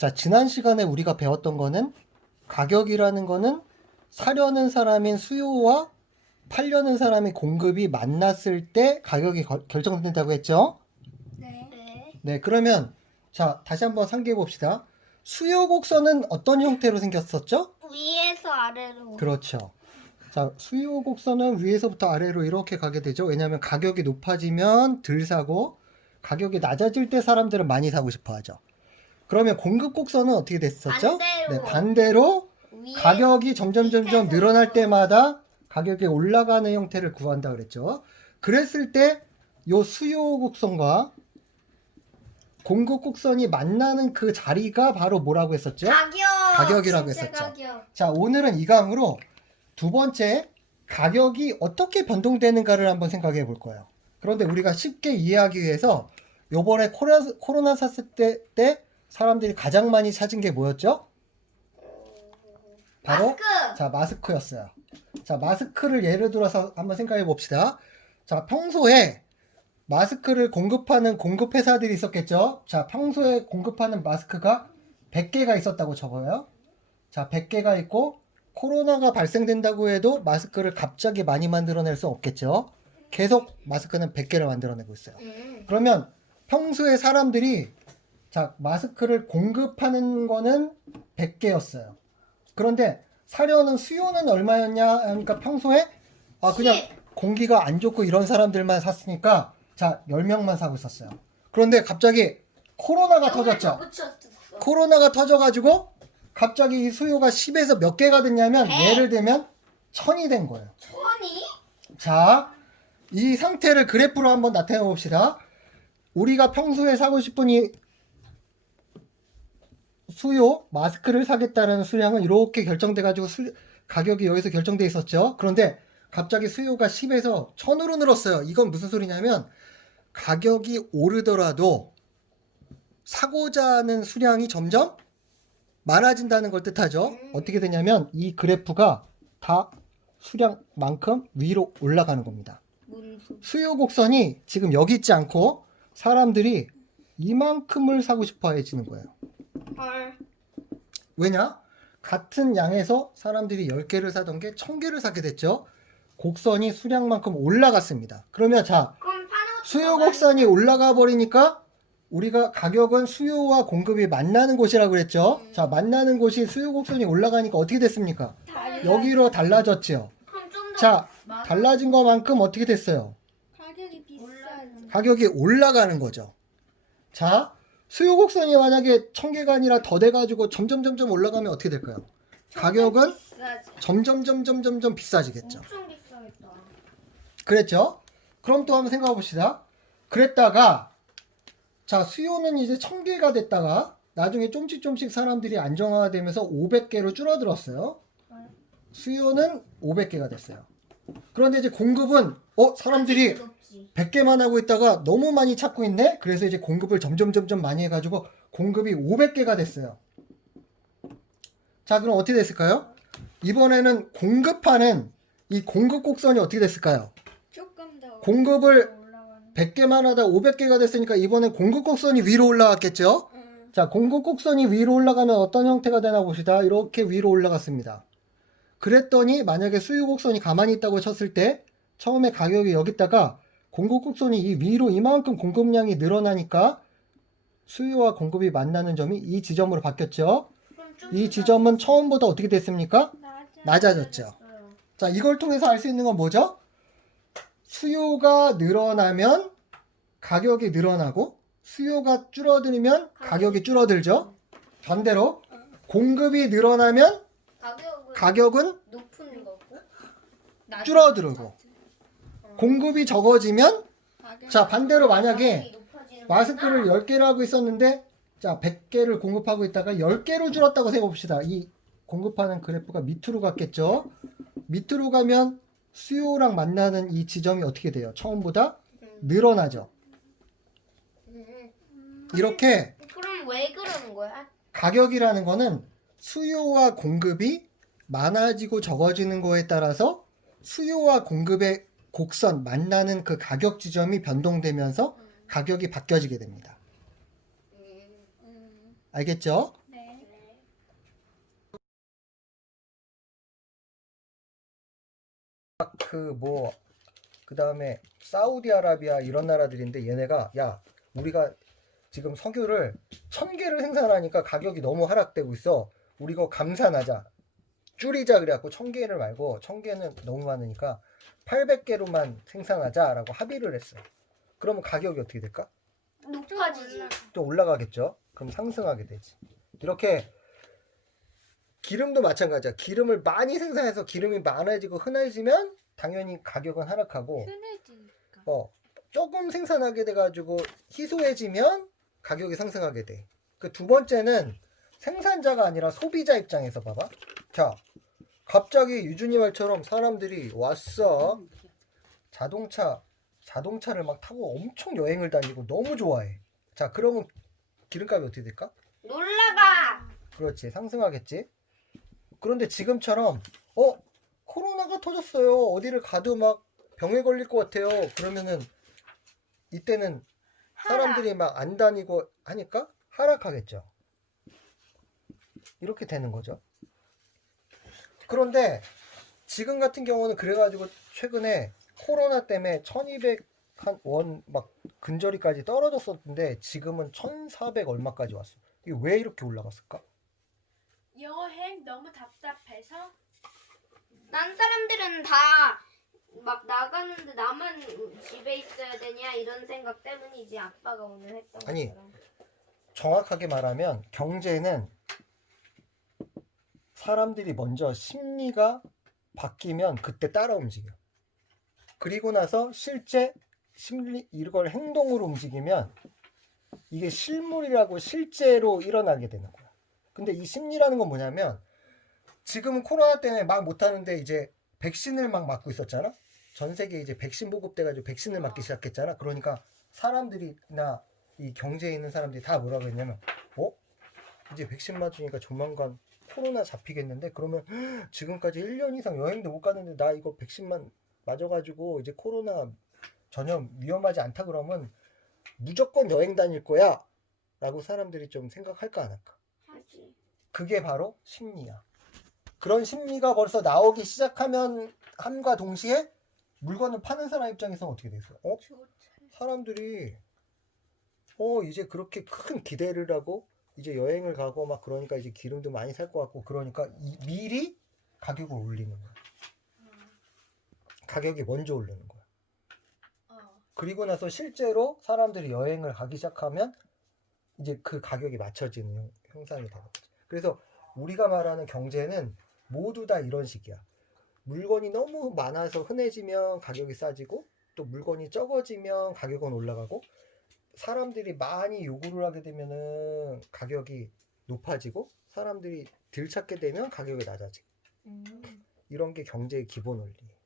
자, 지난 시간에 우리가 배웠던 거는 가격이라는 거는 사려는 사람인 수요와 팔려는 사람이 공급이 만났을 때 가격이 결정된다고 했죠? 네. 네, 그러면 자, 다시 한번 상기해 봅시다. 수요 곡선은 어떤 형태로 생겼었죠? 위에서 아래로. 그렇죠. 자, 수요 곡선은 위에서부터 아래로 이렇게 가게 되죠. 왜냐하면 가격이 높아지면 덜 사고 가격이 낮아질 때 사람들은 많이 사고 싶어 하죠. 그러면 공급 곡선은 어떻게 됐었죠? 반대로. 네, 반대로 위에 가격이 점점 밑에서 늘어날 때마다 가격이 올라가는 형태를 구한다 그랬죠. 그랬을 때 요 수요 곡선과 공급 곡선이 만나는 그 자리가 바로 뭐라고 했었죠? 가격이라고 진짜 했었죠. 가격. 자, 오늘은 이 강으로 두 번째 가격이 어떻게 변동되는가를 한번 생각해 볼 거예요. 그런데 우리가 쉽게 이해하기 위해서 요번에 코로나 사태 때 사람들이 가장 많이 찾은 게 뭐였죠? 바로 마스크. 자, 마스크였어요. 자, 마스크를 예를 들어서 한번 생각해 봅시다. 자, 평소에 마스크를 공급하는 공급 회사들이 있었겠죠? 자, 평소에 공급하는 마스크가 100개가 있었다고 쳐봐요. 자, 100개가 있고 코로나가 발생된다고 해도 마스크를 갑자기 많이 만들어낼 수 없겠죠? 계속 마스크는 100개를 만들어내고 있어요. 그러면 평소에 사람들이 자, 마스크를 공급하는 거는 100개였어요. 그런데 사려는 수요는 얼마였냐? 그러니까 평소에 그냥 10. 공기가 안 좋고 이런 사람들만 샀으니까 자, 10명만 사고 있었어요. 그런데 갑자기 코로나가 터졌죠. 코로나가 터져가지고 갑자기 이 수요가 10에서 몇 개가 됐냐면 100. 예를 들면 1000이 된 거예요. 천이? 자, 이 상태를 그래프로 한번 나타내 봅시다. 우리가 평소에 사고 싶은 이 수요, 마스크를 사겠다는 수량은 이렇게 결정돼가지고 가격이 여기서 결정돼 있었죠. 그런데 갑자기 수요가 10에서 1000으로 늘었어요. 이건 무슨 소리냐면 가격이 오르더라도 사고자 하는 수량이 점점 많아진다는 걸 뜻하죠. 어떻게 되냐면 이 그래프가 다 수량만큼 위로 올라가는 겁니다. 문수. 수요 곡선이 지금 여기 있지 않고 사람들이 이만큼을 사고 싶어 해지는 거예요. 헐. 왜냐? 같은 양에서 사람들이 10개를 사던 게 1000개를 사게 됐죠. 곡선이 수량만큼 올라갔습니다. 그러면 자, 그럼 파는 것도 수요 더 많이 곡선이 올라가 버리니까 우리가 가격은 수요와 공급이 만나는 곳이라고 그랬죠. 자, 만나는 곳이 수요 곡선이 올라가니까 어떻게 됐습니까? 여기로 달라졌죠. 그럼 좀 더 자, 달라진 것만큼 어떻게 됐어요? 가격이 비싸요. 가격이 올라가는 거죠. 자, 수요 곡선이 만약에 1000개가 아니라 더 돼가지고 점점 올라가면 어떻게 될까요? 가격은 점점 비싸지겠죠. 엄청 비싸겠다. 그랬죠? 그럼 또 한번 생각해 봅시다. 그랬다가 자, 수요는 이제 1000개가 됐다가 나중에 좀씩 사람들이 안정화되면서 500개로 줄어들었어요. 수요는 500개가 됐어요. 그런데 이제 공급은 사람들이 100개만 하고 있다가 너무 많이 찾고 있네? 그래서 이제 공급을 점점 많이 해가지고 공급이 500개가 됐어요. 자, 그럼 어떻게 됐을까요? 이번에는 공급하는 이 공급 곡선이 어떻게 됐을까요? 조금 더 공급을 올라가는. 100개만 하다 500개가 됐으니까 이번엔 공급 곡선이 위로 올라갔겠죠? 자, 공급 곡선이 위로 올라가면 어떤 형태가 되나 봅시다. 이렇게 위로 올라갔습니다. 그랬더니 만약에 수요 곡선이 가만히 있다고 쳤을 때 처음에 가격이 여기 있다가 공급 곡선이 이 위로 이만큼 공급량이 늘어나니까 수요와 공급이 만나는 점이 이 지점으로 바뀌었죠. 그럼 좀 이 더 지점은 처음보다 어떻게 됐습니까? 낮아졌죠. 자, 이걸 통해서 알 수 있는 건 뭐죠? 수요가 늘어나면 가격이 늘어나고 수요가 줄어들면 가격이 줄어들죠. 반대로 공급이 늘어나면 가격은 높은 거고 줄어들고 공급이 적어지면 자, 반대로 만약에 마스크를 10개를 하고 있었는데 자, 100개를 공급하고 있다가 10개로 줄었다고 생각해봅시다. 이 공급하는 그래프가 밑으로 갔겠죠. 밑으로 가면 수요랑 만나는 이 지점이 어떻게 돼요? 처음보다 늘어나죠. 이렇게 그럼 왜 그러는 거야? 가격이라는 거는 수요와 공급이 많아지고 적어지는 거에 따라서 수요와 공급의 곡선 만나는 그 가격 지점이 변동되면서 가격이 바뀌어지게 됩니다. 알겠죠? 네. 그 다음에 사우디아라비아 이런 나라들인데 얘네가 야 우리가 지금 석유를 1000개를 생산하니까 가격이 너무 하락되고 있어. 우리 이거 감산하자. 줄이자 그래갖고 1000개를 말고 1000개는 너무 많으니까 800개로만 생산하자라고 합의를 했어. 그러면 가격이 어떻게 될까? 높아지지. 또 올라가겠죠. 그럼 상승하게 되지. 이렇게 기름도 마찬가지야. 기름을 많이 생산해서 기름이 많아지고 흔해지면 당연히 가격은 하락하고 흔해지니까. 조금 생산하게 돼가지고 희소해지면 가격이 상승하게 돼. 그 두 번째는 생산자가 아니라 소비자 입장에서 봐봐. 자, 갑자기 유준이 말처럼 사람들이 왔어. 자동차를 막 타고 엄청 여행을 다니고 너무 좋아해. 자, 그러면 기름값이 어떻게 될까? 놀라가. 그렇지, 상승하겠지. 그런데 지금처럼 코로나가 터졌어요. 어디를 가도 막 병에 걸릴 것 같아요. 그러면은 이때는 사람들이 막 안 다니고 하니까 하락하겠죠. 이렇게 되는 거죠. 그런데 지금 같은 경우는 그래가지고 최근에 코로나 때문에 1200원 막 근저리까지 떨어졌었는데 지금은 1400 얼마까지 왔어. 이게 왜 이렇게 올라갔을까? 여행 너무 답답해서 난 사람들은 다 막 나가는데 나만 집에 있어야 되냐 이런 생각 때문이지. 아빠가 오늘 했던 아니, 것처럼. 정확하게 말하면 경제는 사람들이 먼저 심리가 바뀌면 그때 따라 움직여. 그리고 나서 실제 심리 이걸 행동으로 움직이면 이게 실물이라고 실제로 일어나게 되는 거야. 근데 이 심리라는 건 뭐냐면 지금은 코로나 때문에 막 못하는데 이제 백신을 막 맞고 있었잖아. 전 세계에 이제 백신 보급돼가지고 백신을 맞기 시작했잖아. 그러니까 사람들이나 이 경제에 있는 사람들이 다 뭐라고 했냐면 이제 백신 맞으니까 조만간 코로나 잡히겠는데 그러면 지금까지 1년 이상 여행도 못 가는데 나 이거 백신만 맞아가지고 이제 코로나 전혀 위험하지 않다 그러면 무조건 여행 다닐 거야 라고 사람들이 좀 생각할까 안 할까? 하지. 그게 바로 심리야. 그런 심리가 벌써 나오기 시작하면 함과 동시에 물건을 파는 사람 입장에서는 어떻게 되겠어? 사람들이 이제 그렇게 큰 기대를 하고 이제 여행을 가고 막 그러니까 이제 기름도 많이 살 것 같고 그러니까 미리 가격을 올리는 거야. 가격이 먼저 오르는 거야. 그리고 나서 실제로 사람들이 여행을 가기 시작하면 이제 그 가격이 맞춰지는 형상이 되는 거지. 그래서 우리가 말하는 경제는 모두 다 이런 식이야. 물건이 너무 많아서 흔해지면 가격이 싸지고 또 물건이 적어지면 가격은 올라가고 사람들이 많이 요구를 하게 되면은 가격이 높아지고 사람들이 덜 찾게 되면 가격이 낮아지고 이런 게 경제의 기본 원리예요.